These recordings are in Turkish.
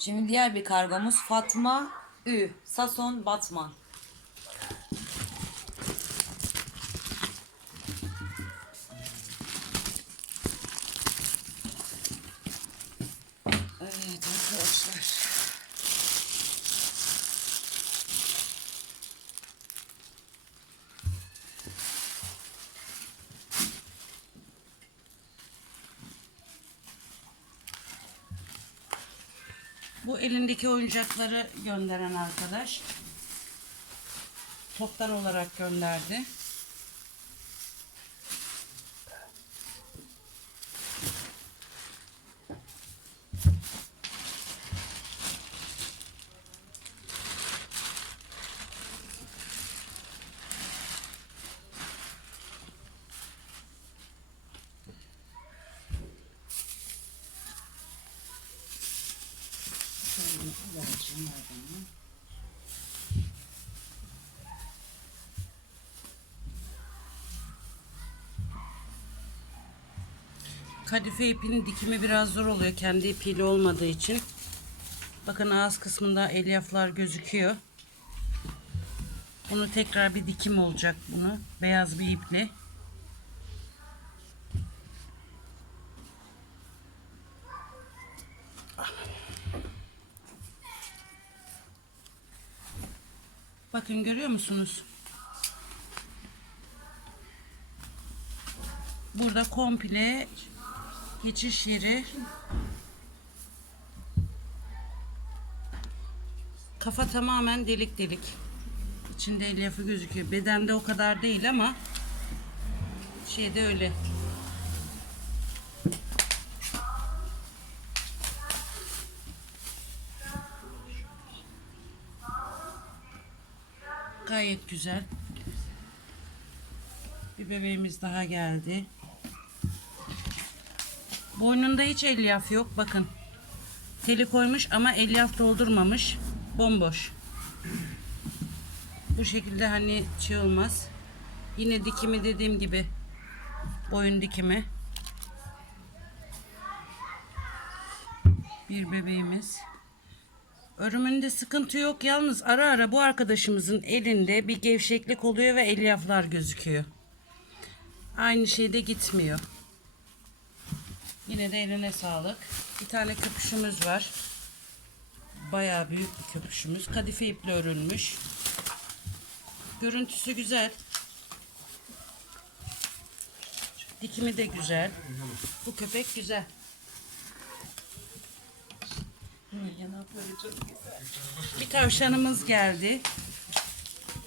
Şimdi diğer bir kargomuz Fatma Ü. Sason Batman. Evet arkadaşlar. Bu elindeki oyuncakları gönderen arkadaş toplar olarak gönderdi. Kadife ipinin dikimi biraz zor oluyor kendi ipiyle olmadığı için. Bakın ağız kısmında elyaflar gözüküyor. Bunu tekrar bir dikim olacak bunu. Beyaz bir iple. Bakın görüyor musunuz? Burada komple geçiş yeri kafa tamamen delik delik. İçinde elyafı gözüküyor. Bedende o kadar değil ama şeyde öyle. Gayet güzel. Bir bebeğimiz daha geldi. Boynunda hiç elyaf yok. Bakın. Teli koymuş ama elyaf doldurmamış. Bomboş. Bu şekilde hani şey olmaz. Yine dikimi dediğim gibi. Boyun dikimi. Bir bebeğimiz. Örümünde sıkıntı yok. Yalnız ara ara bu arkadaşımızın elinde bir gevşeklik oluyor ve elyaflar gözüküyor. Aynı şeyde gitmiyor. Yine de eline sağlık. Bir tane köpüşümüz var. Bayağı büyük bir köpüşümüz. Kadife iple örülmüş. Görüntüsü güzel. Dikimi de güzel. Bu köpek güzel. Bir tavşanımız geldi.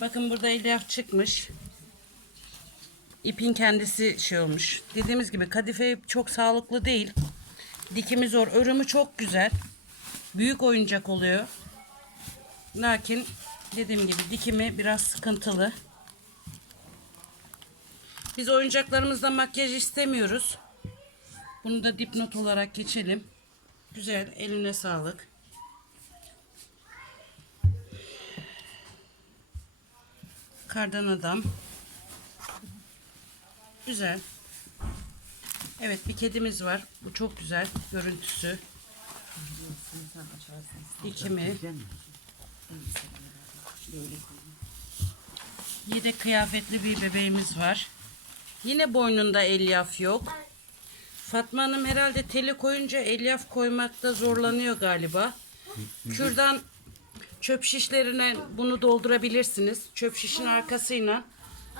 Bakın burada elyaf çıkmış. İpin kendisi şey olmuş. Dediğimiz gibi kadife ip çok sağlıklı değil. Dikimi zor. Örümü çok güzel. Büyük oyuncak oluyor. Lakin dediğim gibi dikimi biraz sıkıntılı. Biz oyuncaklarımızda makyaj istemiyoruz. Bunu da dipnot olarak geçelim. Güzel. Eline sağlık. Kardan adam. Güzel. Evet bir kedimiz var. Bu çok güzel. Görüntüsü. Dikimi. Yedek kıyafetli bir bebeğimiz var. Yine boynunda elyaf yok. Fatma Hanım herhalde teli koyunca elyaf koymakta zorlanıyor galiba. Kürdan çöp şişlerine bunu doldurabilirsiniz. Çöp şişin arkasıyla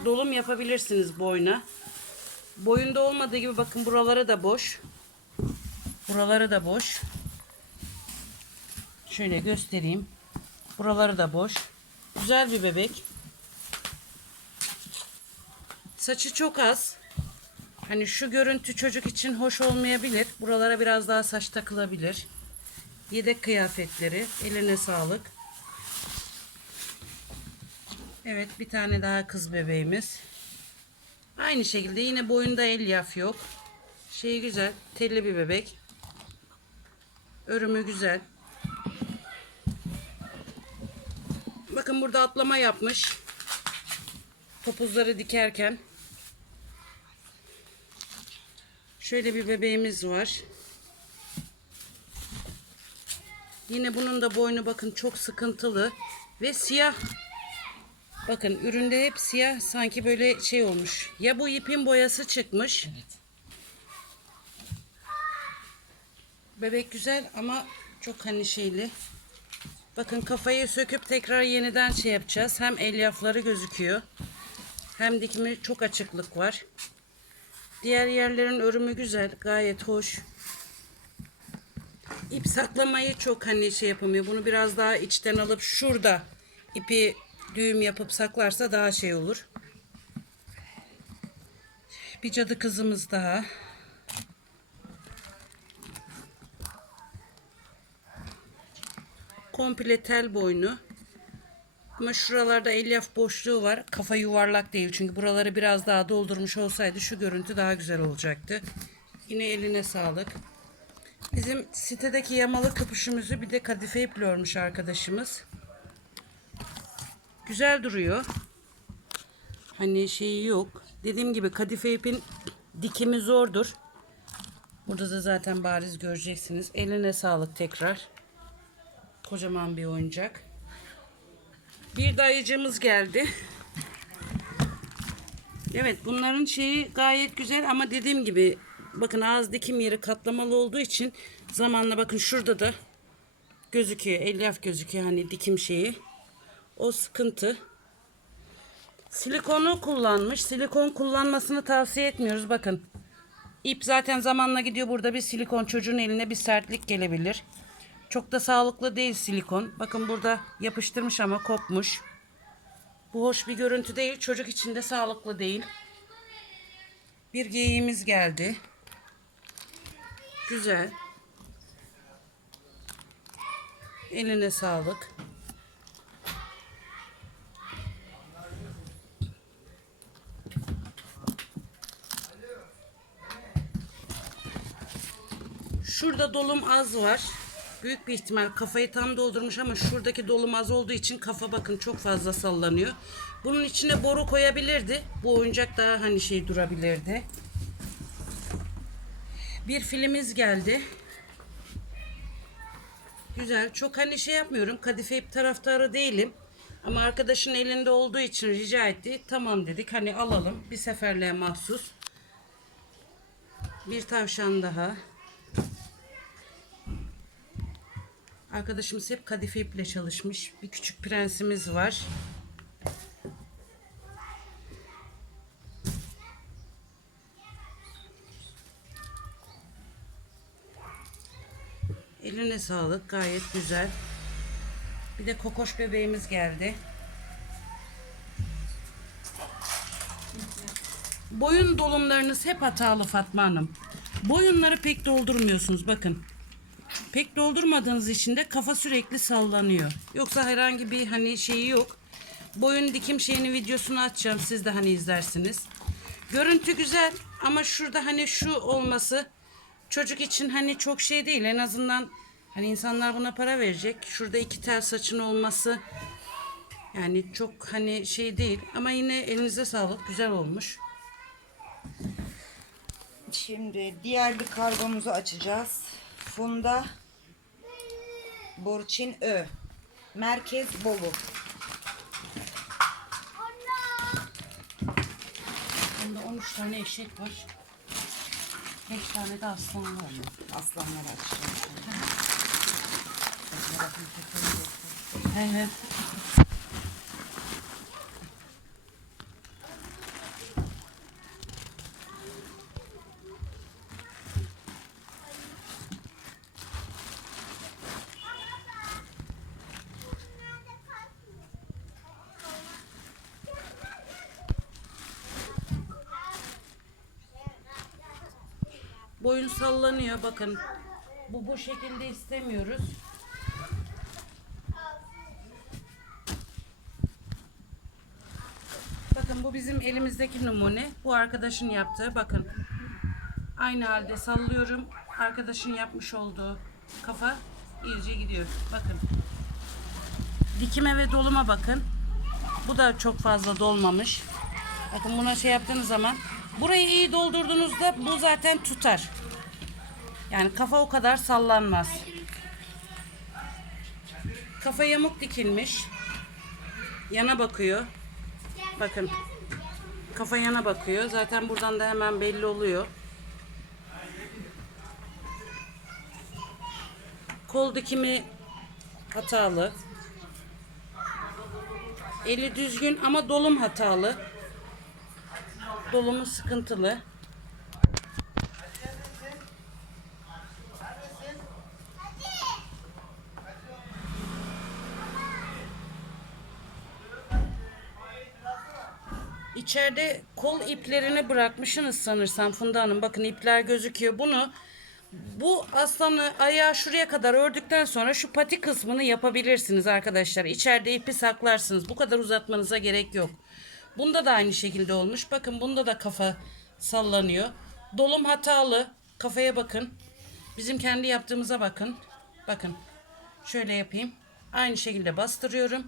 dolum yapabilirsiniz boyuna. Boyunda olmadığı gibi bakın buraları da boş. Buraları da boş. Şöyle göstereyim. Buraları da boş. Güzel bir bebek. Saçı çok az. Hani şu görüntü çocuk için hoş olmayabilir. Buralara biraz daha saç takılabilir. Yedek kıyafetleri. Eline sağlık. Evet bir tane daha kız bebeğimiz. Aynı şekilde yine boyunda elyaf yok. Şey güzel. Telli bir bebek. Örümü güzel. Bakın burada atlama yapmış. Topuzları dikerken. Şöyle bir bebeğimiz var. Yine bunun da boynu bakın çok sıkıntılı ve siyah. Bakın üründe hep siyah sanki böyle şey olmuş. Ya bu ipin boyası çıkmış. Bebek güzel ama çok hani şeyli. Bakın kafayı söküp tekrar yeniden şey yapacağız. Hem elyafları gözüküyor. Hem dikimi çok açıklık var. Diğer yerlerin örümü güzel. Gayet hoş. İp saklamayı çok hani şey yapamıyor. Bunu biraz daha içten alıp şurada ipi düğüm yapıp saklarsa daha şey olur. Bir cadı kızımız daha. Komple tel boynu. Ama şuralarda elyaf boşluğu var. Kafa yuvarlak değil. Çünkü buraları biraz daha doldurmuş olsaydı şu görüntü daha güzel olacaktı. Yine eline sağlık. Bizim sitedeki yamalı köpüşümüzü bir de kadife ipliyormuş arkadaşımız. Güzel duruyor. Hani şeyi yok. Dediğim gibi kadife ipin dikimi zordur. Burada da zaten bariz göreceksiniz. Eline sağlık tekrar. Kocaman bir oyuncak. Bir dayıcımız geldi. Evet bunların şeyi gayet güzel ama dediğim gibi bakın ağız dikim yeri katlamalı olduğu için zamanla bakın şurada da gözüküyor. Elyaf gözüküyor hani dikim şeyi. O sıkıntı. Silikonu kullanmış. Silikon kullanmasını tavsiye etmiyoruz. Bakın. İp zaten zamanla gidiyor. Burada bir silikon çocuğun eline bir sertlik gelebilir. Çok da sağlıklı değil silikon. Bakın burada yapıştırmış ama kopmuş. Bu hoş bir görüntü değil. Çocuk için de sağlıklı değil. Bir geyiğimiz geldi. Güzel. Eline sağlık. Şurada dolum az var. Büyük bir ihtimal kafayı tam doldurmuş ama şuradaki dolum az olduğu için kafa bakın çok fazla sallanıyor. Bunun içine boru koyabilirdi. Bu oyuncak daha hani şey durabilirdi. Bir filimiz geldi. Güzel. Çok hani şey yapmıyorum. Kadife ip taraftarı değilim. Ama arkadaşın elinde olduğu için rica etti. Tamam dedik. Hani alalım. Bir seferliğe mahsus. Bir tavşan daha. Arkadaşımız hep kadife iple çalışmış. Bir küçük prensimiz var. Eline sağlık. Gayet güzel. Bir de kokoş bebeğimiz geldi. Boyun dolumlarınız hep hatalı Fatma Hanım. Boyunları pek doldurmuyorsunuz bakın. Pek doldurmadığınız için de kafa sürekli sallanıyor. Yoksa herhangi bir hani şeyi yok. Boyun dikim şeyini videosunu açacağım. Siz de hani izlersiniz. Görüntü güzel ama şurada hani şu olması çocuk için hani çok şey değil. En azından hani insanlar buna para verecek. Şurada iki tel saçın olması yani çok hani şey değil. Ama yine elinize sağlık. Güzel olmuş. Şimdi diğer bir kargomuzu açacağız. Funda Burçin Ö. Merkez Bolu. Bunda 13 tane eşek var. 5 tane de aslan var. Aslanlar açacağım. Evet. Boyun sallanıyor bakın. Bu bu şekilde istemiyoruz. Bakın bu bizim elimizdeki numune. Bu arkadaşın yaptığı. Bakın. Aynı halde sallıyorum. Arkadaşın yapmış olduğu kafa iyice gidiyor. Bakın. Dikime ve doluma bakın. Bu da çok fazla dolmamış. Bakın buna şey yaptığınız zaman burayı iyi doldurduğunuzda bu zaten tutar. Yani kafa o kadar sallanmaz. kafa yamuk dikilmiş. Yana bakıyor. Bakın. Kafa yana bakıyor. Zaten buradan da hemen belli oluyor. Kol dikimi hatalı. Eli düzgün ama dolum hatalı. Dolumu sıkıntılı. İçeride kol iplerini bırakmışsınız sanırsam Funda Hanım. Bakın ipler gözüküyor. Bunu bu aslanı ayağı şuraya kadar ördükten sonra şu pati kısmını yapabilirsiniz arkadaşlar. İçeride ipi saklarsınız. Bu kadar uzatmanıza gerek yok. Bunda da aynı şekilde olmuş. Bakın bunda da kafa sallanıyor. Dolum hatalı. Kafaya bakın. Bizim kendi yaptığımıza bakın. Bakın. Şöyle yapayım. Aynı şekilde bastırıyorum.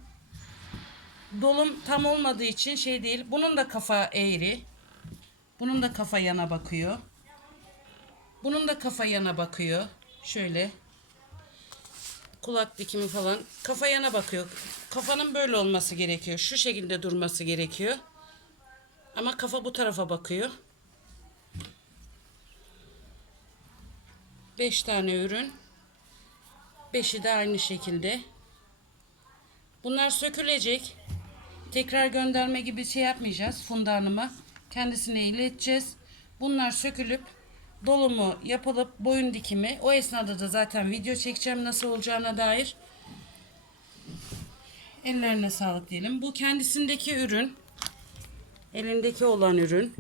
Dolum tam olmadığı için şey değil. Bunun da kafa eğri. Bunun da kafa yana bakıyor. Bunun da kafa yana bakıyor. Şöyle. Kulak dikimi falan. Kafa yana bakıyor. Kafanın böyle olması gerekiyor. Şu şekilde durması gerekiyor. Ama kafa bu tarafa bakıyor. Beş tane ürün. Beşi de aynı şekilde. Bunlar sökülecek. Tekrar gönderme gibi şey yapmayacağız Funda Hanım'a. Kendisine ileteceğiz. Bunlar sökülüp dolumu yapılıp boyun dikimi. O esnada da zaten video çekeceğim nasıl olacağına dair. Ellerine sağlık diyelim. Bu kendisindeki ürün. Elindeki olan ürün.